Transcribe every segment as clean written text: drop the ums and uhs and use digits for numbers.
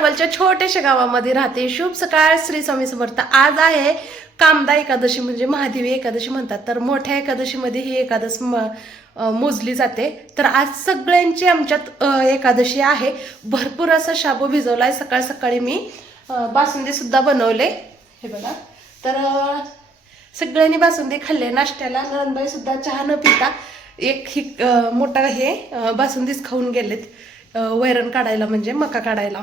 सांगोलच्या छोट्याशा गावामध्ये राहते. शुभ सकाळ, श्री स्वामी समर्थ. आज आहे कामदा एकादशी, म्हणजे महादेवी एकादशी म्हणतात. तर मोठ्या एकादशीमध्ये ही एकादश मोजली जाते. तर आज सगळ्यांची आमच्यात एकादशी आहे. भरपूर असा शाबू भिजवलाय. सकाळ सकाळी मी बासुंदी सुद्धा बनवले, हे बघा. तर सगळ्यांनी बासुंदी खाल्ले नाश्त्याला. नंदबाई सुद्धा चहा न पिता एक ही मोठा हे बासुंदीच खाऊन गेलेत वैरण काढायला, म्हणजे मका काढायला.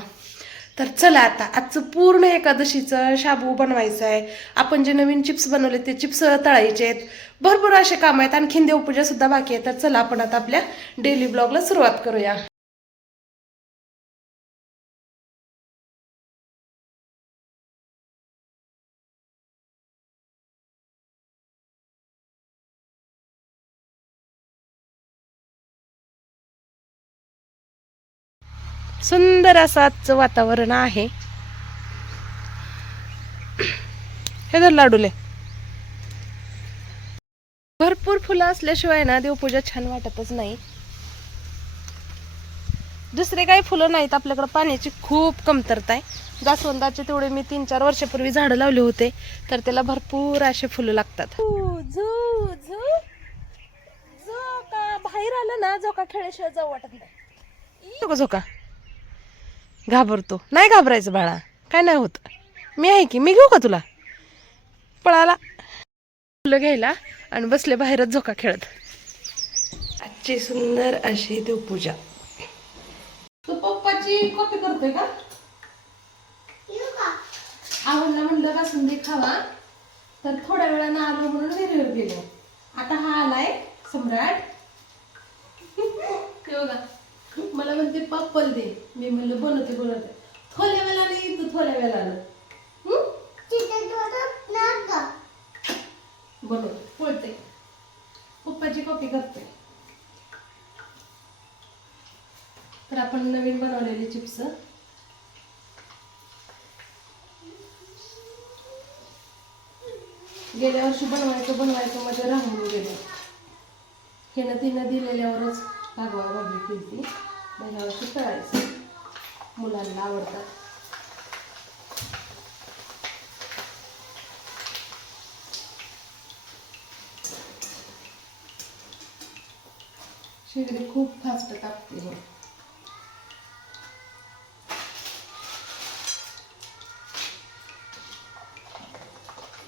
तर चला आता आजचं पूर्ण एकादशीचं शाबू बनवायचं आहे. आपण जे नवीन चिप्स बनवले ते चिप्स तळायचे आहेत. भरपूर असे काम आहेत. आणखीन देवपूजा सुद्धा बाकी आहे. तर चला आपण आता आपल्या डेली ब्लॉगला सुरुवात करूया. सुंदर असं आजचं वातावरण आहे. हे तर लाडूले भरपूर फुलं असल्याशिवाय ना देवपूजा छान वाटतच नाही. दुसरे काही फुलं नाहीत आपल्याकडे. पाण्याची खूप कमतरता आहे. जास्वंदाचे तेवढे मी 3-4 वर्षापूर्वी झाडं लावले होते, तर त्याला भरपूर असे फुलं लागतात. झू झू झोका बाहेर आलं ना, झोका खेळल्याशिवाय जाऊ वाटत नाही. झोका घाबरतो. नाही घाबरायचं बाळा, काय नाही होत. मी आहे की, मी घेऊ का तुला? पळाला फुलं घ्यायला आणि बसले बाहेरच झोका खेळत. आजची सुंदर अशी देवपूजा. तू पप्पाची कॉपी करतोय का? आवडला म्हणलं बासुंदी खावा, तर थोड्या वेळानं आलो म्हणून विहिरीवर गेलो. आता हा आलाय सम्राट. ते बघा, मला म्हणते पप्पल दे. मी म्हणलं बनवते. थोड्या वेळानं येतो, थोड्या वेळानं बनवते, पळते. पप्पाची कॉपी करते. तर आपण नवीन बनवलेले चिप्स गेल्या वर्षी बनवायचं मध्ये राहून गेलो. हे तिनं दिलेल्यावरच भागवायला केली. ह्या वर्षी तळायचं, मुलांना आवडतात. शेगडी खूप फास्ट तापते. हे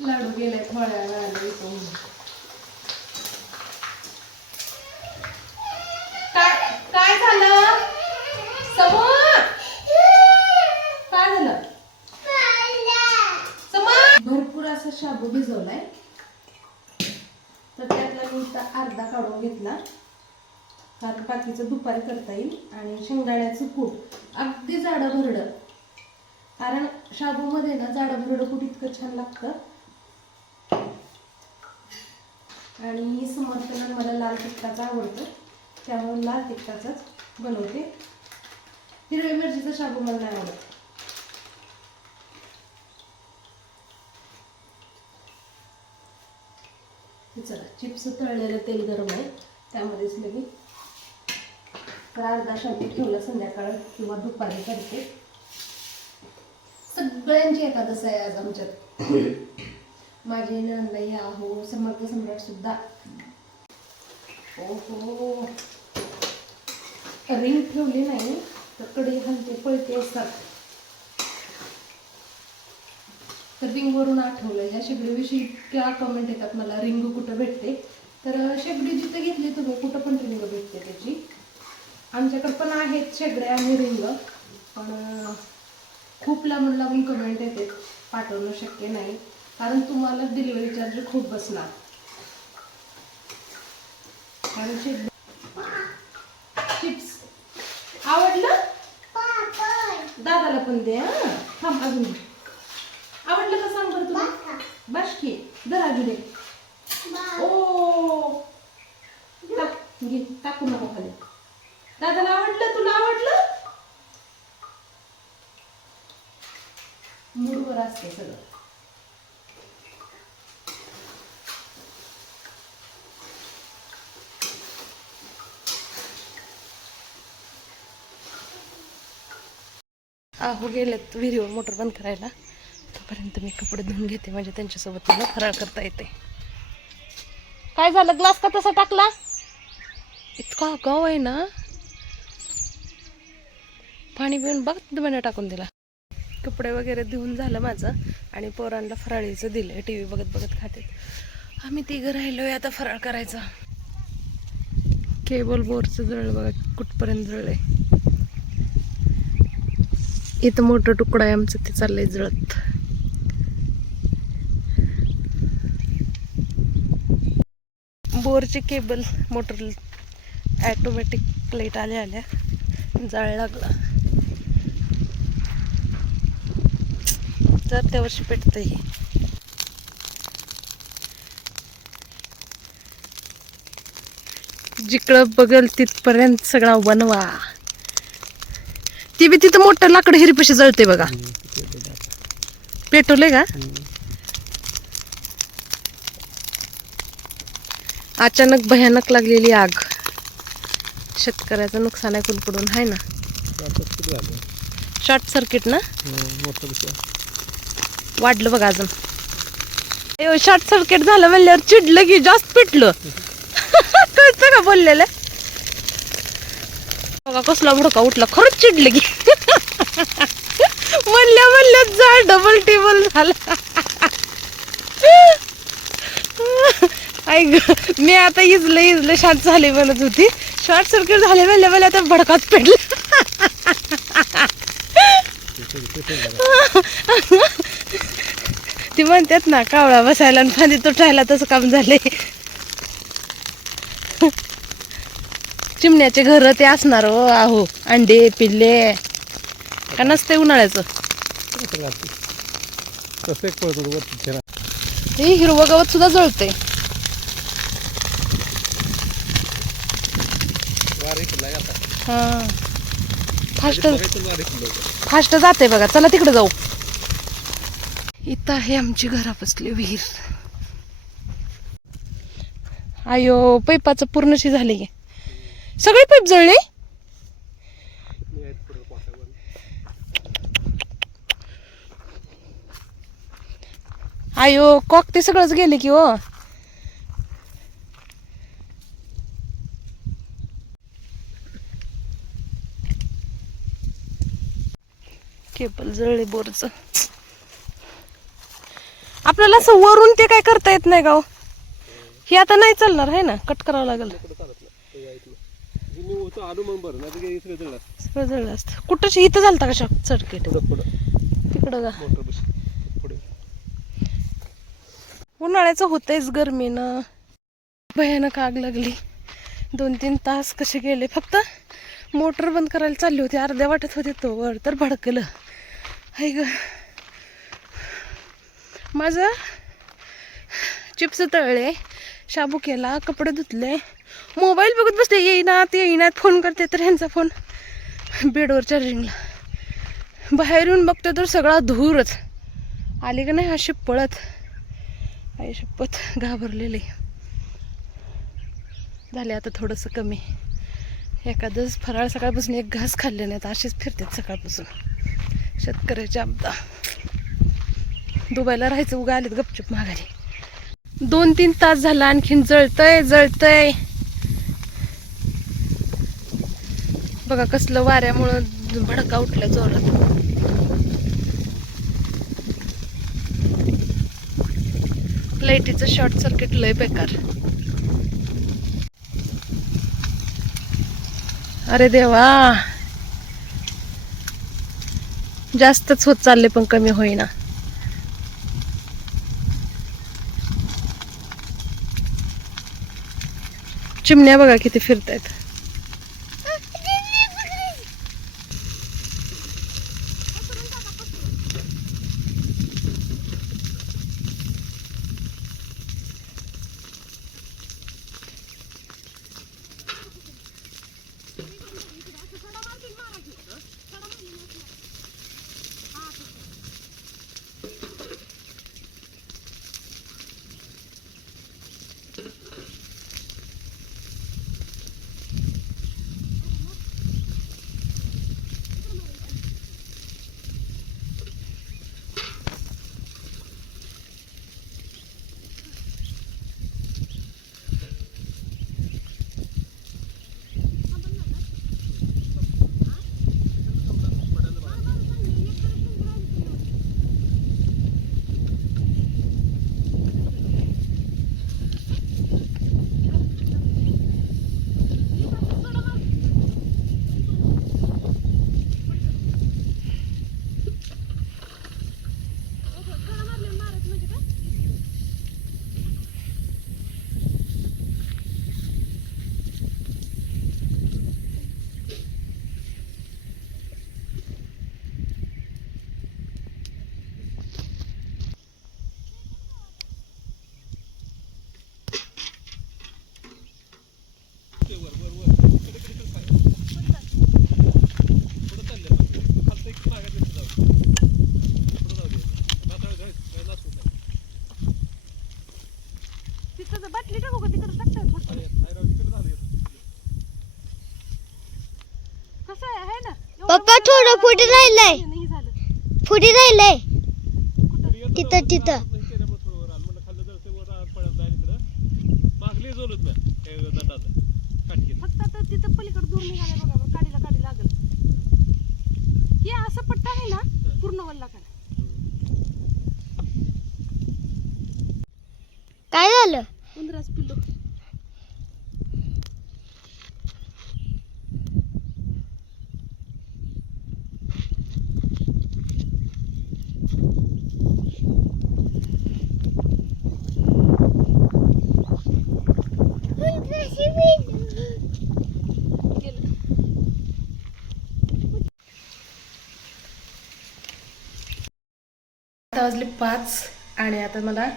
लाडू गेलाय थोड्या वेळाला येतो. काय झालं समोर? काय झालं समोर? भरपूर असा शाबू भिजवलाय, तर त्यातला मी अर्धा काढून घेतला, कारण बाकीचं दुपारी करता येईल. आणि शेंगदाण्याचं कूट अगदी जाडं भरडं, कारण शाबूमध्ये ना जाडं भरडं कूट इतकं छान लागतं. आणि समर्थना मला लाल तिखटाचा आवडतं, त्यामुळे लाल तिखटाचाच बनवते. हिरव्या मिरचीचा शाबू मला नाही आवडत. चला, चिप्स तळलेलं तेल गरम आहे, त्यामध्येच लगेच तर अर्धा शाबू ठेवला. संध्याकाळ किंवा दुपारी करते. सगळ्यांची एकादश आहे आज आमच्यात. माझी नंदाई, आहो, समर्थ सम्राट सुद्धा. ओहो, रिंग ठेवली नाही तर कढई हलते पळते असतात. तर रिंगवरून आठवलं, या शेगडीविषयी इतक्या कमेंट येतात मला, रिंग कुठं भेटते. तर शेगडी जिथं घेतली तुम्ही, कुठं पण रिंग भेटते त्याची. आमच्याकडे पण आहेत शेगड्या आणि रिंग, पण खूप लांबून कमेंट येते, पाठवणं शक्य नाही, कारण तुम्हाला डिलिव्हरी चार्ज खूप बसणार. कारण चिप्स आवडलं? दादाला पण दे. थांब, अजून आवडलं का सांग बरं तुला? बाशकी जरा घे. ओ घे, टाकू नको खाली. दादाला आवडलं? तुला आवडलं? मूडवर असते सगळं. आहो गेलेत विहिरीवर मोटर बंद करायला. तोपर्यंत मी कपडे धुवून घेते म्हणजे त्यांच्यासोबत मला फराळ करता येते. काय झालं, ग्लास का तसा टाकला? इतका आगाव आहे ना, पाणी पिऊन बघ दुबाने टाकून दिला. कपडे वगैरे धुवून झालं माझं आणि पोरांना फराळीचं दिलं. टी व्ही बघत बघत खाते. आम्ही तिघं राहिलोय आता फराळ करायचा. केबल बोरचं जळलं बघा कुठपर्यंत जळलंय. इथं मोठं तुकडा आहे आमचं, ते चाललंय जळत. बोरची केबल मोटर ॲटोमॅटिक लाईट आल्या जाळ लागला. तर त्या वर्षी पेटतंय हे. जिकडं बघल तिथपर्यंत सगळा वनवा. ती बी तिथं मोठं लाकड हिरीपाशी जळते बघा. पेटवले का? अचानक भयानक लागलेली आग. शेतकऱ्याचं नुकसान आहे कुलकडून, आहे ना. शॉर्ट सर्किट ना, वाढलं बघा अजून. शॉर्ट सर्किट झालं म्हणल्यावर चिडलं की जास्त पिटलं. कळतं का बोललेलं बघा, कसला भडका उठला. खरंच चिडलं की म्हणल्या जा डबल टेबल झाला. ऐक, मी आता इजलं शांत झाले म्हणत होती. शॉर्ट सर्किट झाले म्हणल्या आता भडकाच पेटला. ती म्हणतात ना, कावळा बसायला आणि फांदी तुटायला, तसं काम झालंय. चिमण्याचे घर ते असणार हो. आहो, अंडे पिल्ले का नसते उन्हाळ्याचं. हे हिरवं गवत सुद्धा जळतंय. हा, फास्ट जाते बघा. चला तिकडे जाऊ. इथं आहे आमची घरापसली विहीर. आयो, पैपाचं पूर्णशी झाले की सगळे पाईप जळले. आयो, कॉक ते सगळंच गेले की हो. केबल जळले बोरचं. आपल्याला असं वरून ते काय करता येत नाही का हो? हे आता नाही चालणार आहे ना, कट करावं लागेल. सगळं जळलं असतं. कुठंच इथं झालता का शॉक सर्किट? तिकडं का? उन्हाळ्याचं होतंयच, गरमीनं भयानक आग लागली. 2-3 तास कसे गेले. फक्त मोटर बंद करायला चालली होती, अर्ध्या वाटत होते तो वर तर भडकलं. हाय ग, माझं चिप्स तळले, शाबू केला, कपडे धुतले, मोबाईल बघत बसले. येईनात फोन करते तर ह्यांचा फोन बेडवर चार्जिंगला. बाहेरून बघतो तर सगळा धूरच. आली का नाही अशी पळत. आई शपथ, घाबरलेले झाले. आता थोडंसं कमी. एखादंच फराळ सकाळपासून एक घास खाल्ले नाहीत, असेच फिरतात सकाळपासून शेतकऱ्याच्या आपदा. दुबईला राहायचं उगा आलेत गपचूप माघारी. 2-3 तास झाला आणखीन जळतय. बघा कसलं वाऱ्यामुळं भडका उठल्या जोरात. लाईटीचं शॉर्ट सर्किट लय बेकार. अरे देवा, जास्तच होत चालले पण कमी होईना. चिमण्या बघा किती फिरतायत. पप्पा थोडं पुढे राहिलंय नाही झालं. पुढे राहिलंय तिथं तिथं फक्त आता तिथं पलीकडे दूर निघालाय बघा बरं, काडी लागल. हे असं पट्टा आहे ना पूर्ण वल्ला काढा. काय झालं उंदराच पिल्लू. आता वाजले 5 आणि आता मला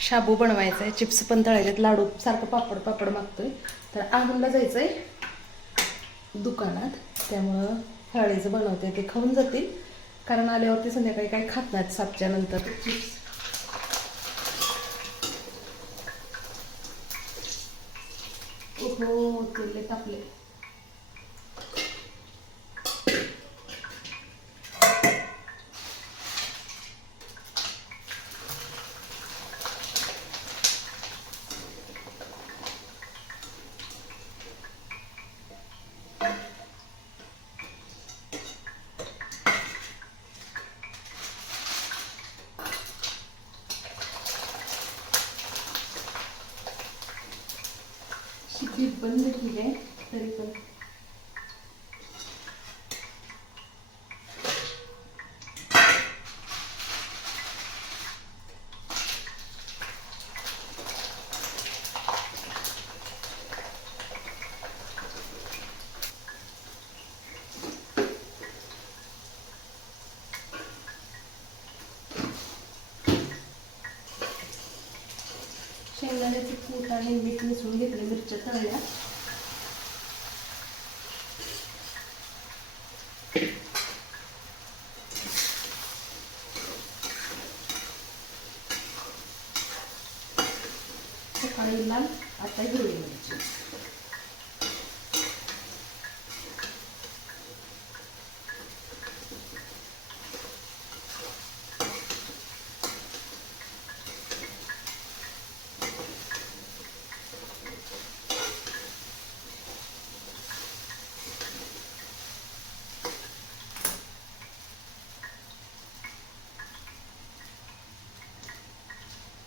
शाबू बनवायचा आहे. चिप्स पण तळायचे, लाडू सारखं पापड मागतोय. तर आनंदला जायचं आहे दुकानात, त्यामुळं फराळीचं बनवते. ते खाऊन जातील कारण आल्यावरती संध्याकाळी काही खात नाहीत 7च्या नंतर. चिप्स हो तेल तापले. शिट्टी बंद केली आहे तरी पण शेंगदाण्याचे कूट आणि मीठ मिसळून घेतले, मिरच्या तळल्या. सकाळी लाल, आता हिरवी मिरची.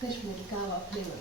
काश्मीरी कावा फ्लेवर.